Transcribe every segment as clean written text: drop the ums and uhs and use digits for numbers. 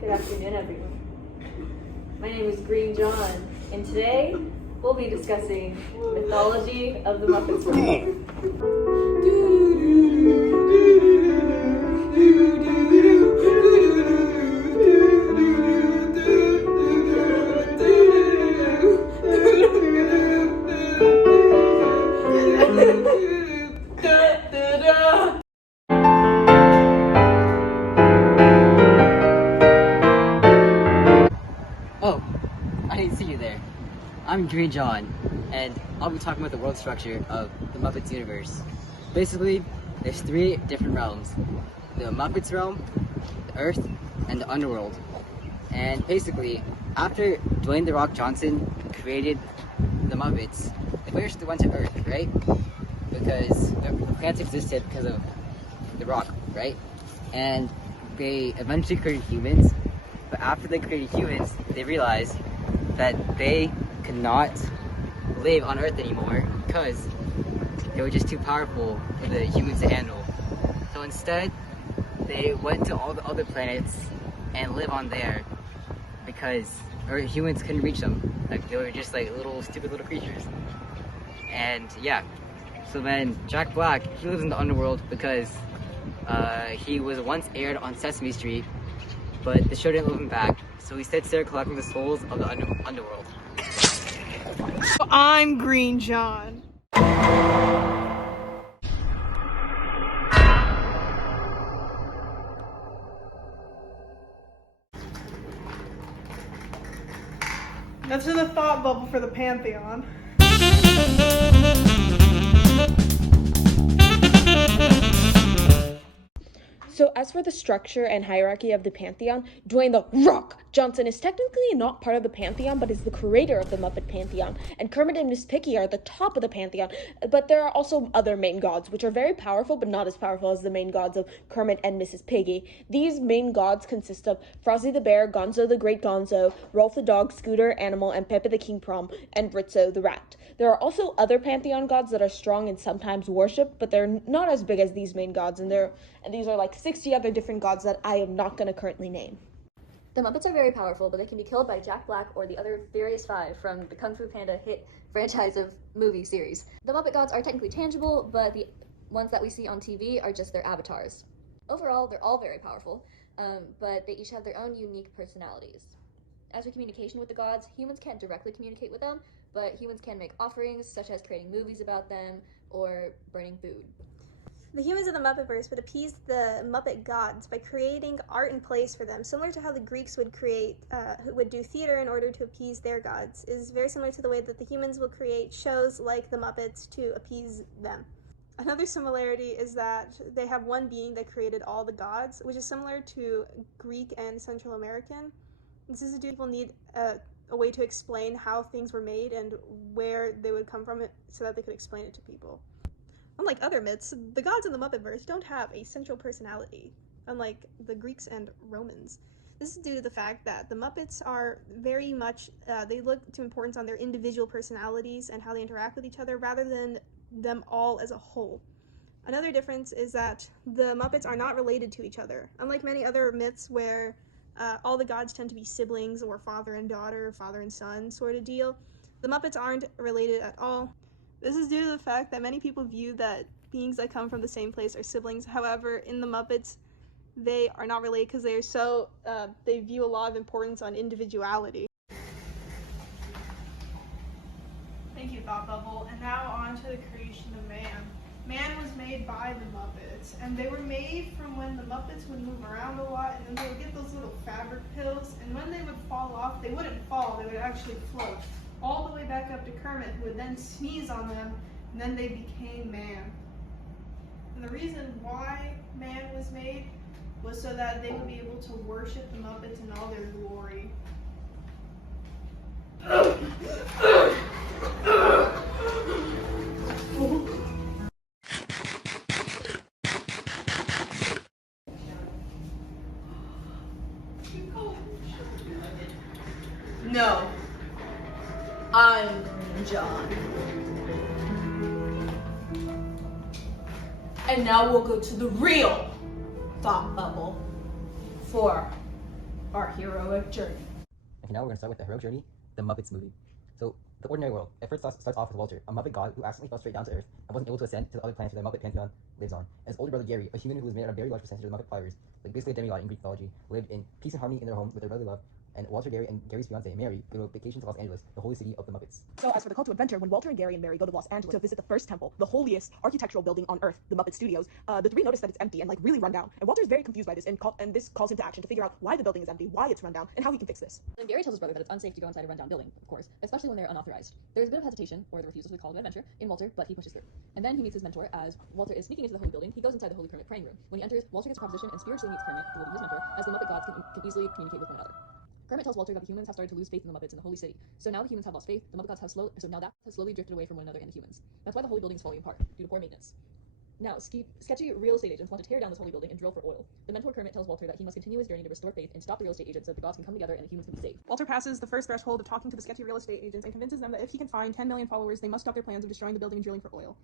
Good afternoon, everyone. My name is Green John, and today we'll be discussing mythology of the Muppets. Oh, I didn't see you there. I'm Green John, and I'll be talking about the world structure of the Muppets universe. Basically, there's three different realms. The Muppets realm, the Earth, and the Underworld. And basically, after Dwayne "The Rock" Johnson created the Muppets, they first went to Earth, right? Because the plants existed because of The Rock, right? And they eventually created humans. But after they created humans, they realized that they could not live on Earth anymore because they were just too powerful for the humans to handle. So instead, they went to all the other planets and live on there because humans couldn't reach them. Like, they were just like stupid little creatures. And yeah, so then Jack Black, he lives in the underworld because he was once aired on Sesame Street, but the show didn't let him back, so he sits there collecting the souls of the underworld. I'm Green John. That's in the thought bubble for the Pantheon. So as for the structure and hierarchy of the Pantheon, Dwayne "The Rock" Johnson is technically not part of the Pantheon, but is the creator of the Muppet Pantheon. And Kermit and Miss Piggy are at the top of the Pantheon, but there are also other main gods, which are very powerful, but not as powerful as the main gods of Kermit and Mrs. Piggy. These main gods consist of Frozzie the Bear, Gonzo the Great Gonzo, Rolf the Dog, Scooter Animal, and Pepe the King Prom, and Rizzo the Rat. There are also other Pantheon gods that are strong and sometimes worshipped, but they're not as big as these main gods, and these are like 60 other different gods that I am not going to currently name. The Muppets are very powerful, but they can be killed by Jack Black or the other Furious Five from the Kung Fu Panda hit franchise of movie series. The Muppet gods are technically tangible, but the ones that we see on TV are just their avatars. Overall, they're all very powerful, but they each have their own unique personalities. As for communication with the gods, humans can't directly communicate with them, but humans can make offerings, such as creating movies about them or burning food. The humans of the Muppetverse would appease the Muppet gods by creating art and plays for them, similar to how the Greeks would do theater in order to appease their gods. It is very similar to the way that the humans will create shows like the Muppets to appease them. Another similarity is that they have one being that created all the gods, which is similar to Greek and Central American. This is due to people need a way to explain how things were made and where they would come from, it so that they could explain it to people. Unlike other myths, the gods in the Muppetverse don't have a central personality, unlike the Greeks and Romans. This is due to the fact that the Muppets are very much, they look to importance on their individual personalities and how they interact with each other rather than them all as a whole. Another difference is that the Muppets are not related to each other. Unlike many other myths where all the gods tend to be siblings or father and daughter, father and son sort of deal, the Muppets aren't related at all. This is due to the fact that many people view that beings that come from the same place are siblings. However, in the Muppets, they are not related because they view a lot of importance on individuality. Thank you, Thought Bubble. And now on to the creation of man. Man was made by the Muppets, and they were made from when the Muppets would move around a lot, and then they would get those little fabric pills, and when they would fall off, they wouldn't fall, they would actually float all the way back up to Kermit, who would then sneeze on them, and then they became man. And the reason why man was made was so that they would be able to worship the Muppets in all their glory. No, I'm Green John. And now we'll go to the real thought bubble for our heroic journey. Okay, now we're going to start with the heroic journey, the Muppets movie. So, the ordinary world. It first starts off with Walter, a Muppet god who accidentally fell straight down to Earth and wasn't able to ascend to the other planets where the Muppet pantheon lives on. And his older brother Gary, a human who was made out of a very large percentage of the Muppet flyers, like basically a demigod in Greek mythology, lived in peace and harmony in their home with their brotherly love. And Walter, Gary, and Gary's fiancée, Mary, go on vacation to Los Angeles, the holy city of the Muppets. So as for the call to adventure, when Walter and Gary and Mary go to Los Angeles to visit the first temple, the holiest architectural building on Earth, the Muppet Studios, the three notice that it's empty and like really run down. And Walter is very confused by this, and this calls him to action to figure out why the building is empty, why it's run down, and how he can fix this. And Gary tells his brother that it's unsafe to go inside a rundown building, of course, especially when they're unauthorized. There's a bit of hesitation, or the refusal to the call of adventure, in Walter, but he pushes through. And then he meets his mentor. As Walter is sneaking into the holy building, he goes inside the Holy Kermit praying room. When he enters, Walter gets a proposition and spiritually meets Kermit, who will be his mentor, as the Muppet gods can easily communicate with one another. Kermit tells Walter that the humans have started to lose faith in the Muppets in the Holy City. So now the humans have lost faith, the Muppet gods have slowly drifted away from one another and the humans. That's why the holy building is falling apart, due to poor maintenance. Now, sketchy real estate agents want to tear down this holy building and drill for oil. The mentor Kermit tells Walter that he must continue his journey to restore faith and stop the real estate agents so that the gods can come together and the humans can be saved. Walter passes the first threshold of talking to the sketchy real estate agents and convinces them that if he can find 10 million followers, they must stop their plans of destroying the building and drilling for oil.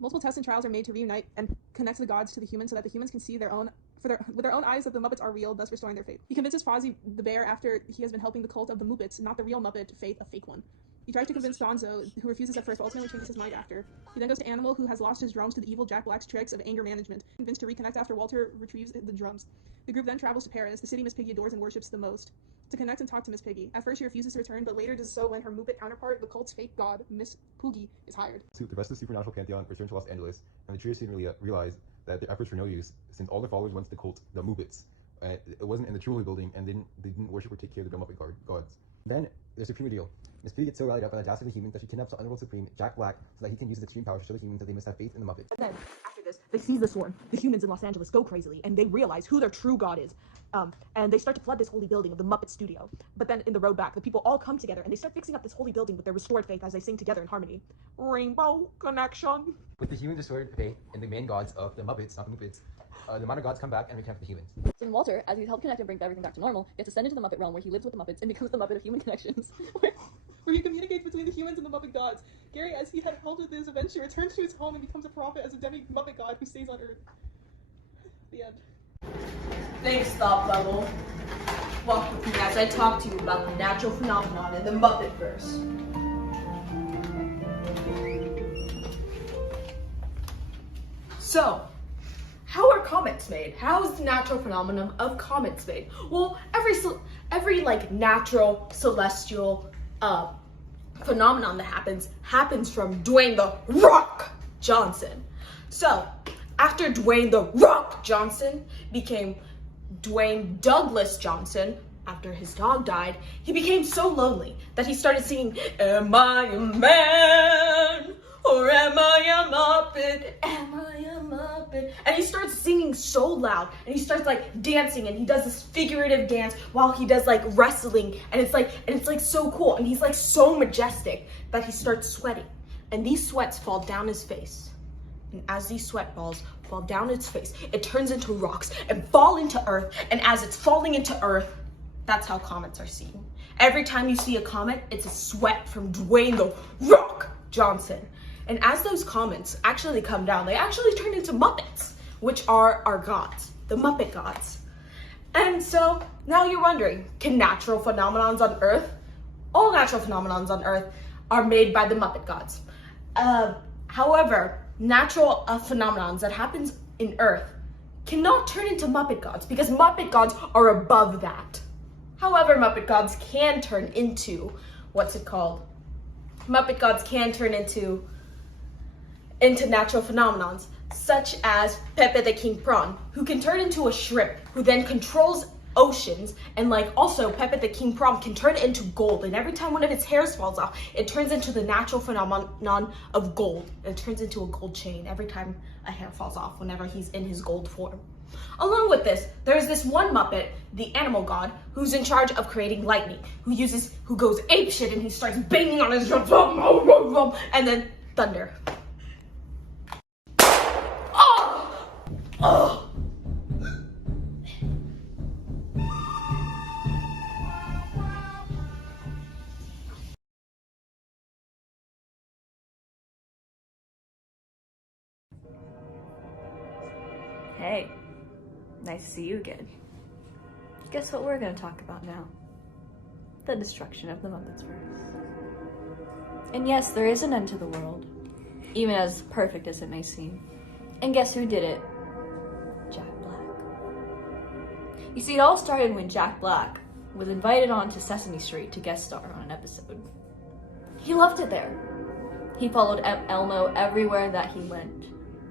Multiple tests and trials are made to reunite and connect the gods to the humans so that the humans can see with their own eyes that the Muppets are real, thus restoring their faith. He convinces Fozzie the bear after he has been helping the cult of the Muppets, not the real Muppet faith, a fake one. He tries to convince Gonzo, who refuses at first but ultimately changes his mind after. He then goes to Animal, who has lost his drums to the evil Jack Black's tricks of anger management, convinced to reconnect after Walter retrieves the drums. The group then travels to Paris, the city Miss Piggy adores and worships the most, to connect and talk to Miss Piggy. At first she refuses to return, but later does so when her Muppet counterpart, the cult's fake god, Miss Poogie, is hired. The rest of the supernatural pantheon return to Los Angeles, and the trio soon realize that their efforts were no use, since all their followers went to the cult, the Muppets. It wasn't in the truly building, and they didn't worship or take care of the Muppet gods. Then there's a supreme reveal. Miss Piggy gets so rallied up by the audacity of the humans that she kidnaps the Underworld Supreme, Jack Black, so that he can use his extreme power to show the humans that they must have faith in the Muppets. And then, after this, they seize the swarm. The humans in Los Angeles go crazily, and they realize who their true god is. And they start to flood this holy building of the Muppet Studio. But then, in the road back, the people all come together, and they start fixing up this holy building with their restored faith as they sing together in harmony. Rainbow connection. With the human restored faith in the main gods of the Muppets, not the Muppets, the minor gods come back and reconnect with the humans. So then Walter, as he's helped connect and bring everything back to normal, gets ascended to the Muppet realm where he lives with the Muppets and becomes the Muppet of human connections. Where he communicates between the humans and the Muppet gods. Gary, as he had halted this adventure, returns to his home and becomes a prophet as a demi-Muppet god who stays on Earth. The end. Thanks, Thought Bubble. Walk with me as I talk to you about the natural phenomenon in the Muppetverse. So, how are comets made? How is the natural phenomenon of comets made? Well, every like natural celestial phenomenon that happens from Dwayne the Rock Johnson. So, after Dwayne the Rock Johnson became Dwayne Douglas Johnson, after his dog died, he became so lonely that he started singing, "Am I a man? Or am I a Muppet? Am I a Muppet?" And he starts singing so loud, and he starts like dancing, and he does this figurative dance while he does like wrestling, and it's like so cool, and he's like so majestic that he starts sweating, and these sweats fall down his face. And as these sweat balls fall down its face, it turns into rocks and fall into Earth, and as it's falling into Earth, that's how comets are seen. Every time you see a comet, it's a sweat from Dwayne the Rock Johnson. And as those comets actually come down, they actually turn into Muppets, which are our gods, the Muppet gods. And so now you're wondering, can natural phenomenons on Earth? All natural phenomenons on Earth are made by the Muppet gods. However, natural phenomenons that happens in Earth cannot turn into Muppet gods because Muppet gods are above that. However, Muppet gods can turn into, Muppet gods can turn into natural phenomenons, such as Pepe the King Prawn, who can turn into a shrimp, who then controls oceans, and like also Pepe the King Prawn can turn into gold, and every time one of its hairs falls off, it turns into the natural phenomenon of gold. It turns into a gold chain every time a hair falls off whenever he's in his gold form. Along with this, there's this one Muppet, the animal god, who's in charge of creating lightning, who goes apeshit and he starts banging on his drums, and then thunder. Oh! Hey, nice to see you again. guess what we're going to talk about now? The destruction of the Muppets verse. And yes, there is an end to the world, even as perfect as it may seem. And guess who did it? Jack Black. You see, it all started when Jack Black was invited onto Sesame Street to guest star on an episode. He loved it there. He followed Elmo everywhere that he went.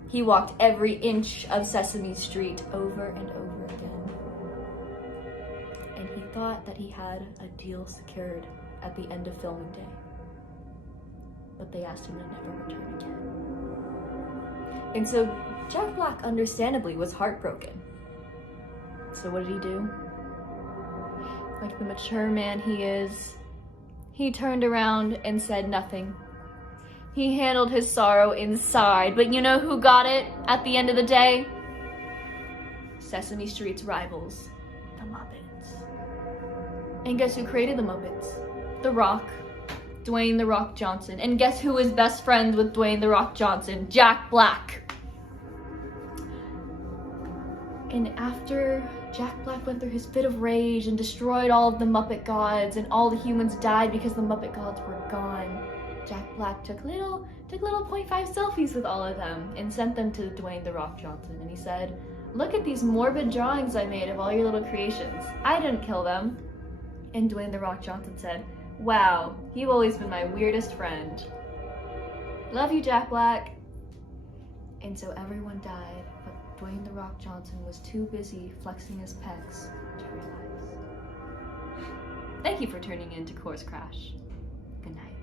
He walked every inch of Sesame Street over and over again. And he thought that he had a deal secured at the end of filming day. But they asked him to never return again. And so Jack Black understandably was heartbroken. So what did he do? Like the mature man he is, he turned around and said nothing. He handled his sorrow inside, but you know who got it at the end of the day? Sesame Street's rivals, the Muppets. And guess who created the Muppets? The Rock, Dwayne "The Rock" Johnson. And guess who was best friends with Dwayne "The Rock" Johnson? Jack Black. And after Jack Black went through his fit of rage and destroyed all of the Muppet gods, and all the humans died because the Muppet gods were gone, Jack Black took little 0.5 selfies with all of them and sent them to Dwayne "The Rock" Johnson. And he said, "Look at these morbid drawings I made of all your little creations. I didn't kill them." And Dwayne "The Rock" Johnson said, "Wow, you've always been my weirdest friend. Love you, Jack Black." And so everyone died, but Dwayne "The Rock" Johnson was too busy flexing his pecs to realize. Thank you for tuning in to Course Crash. Good night.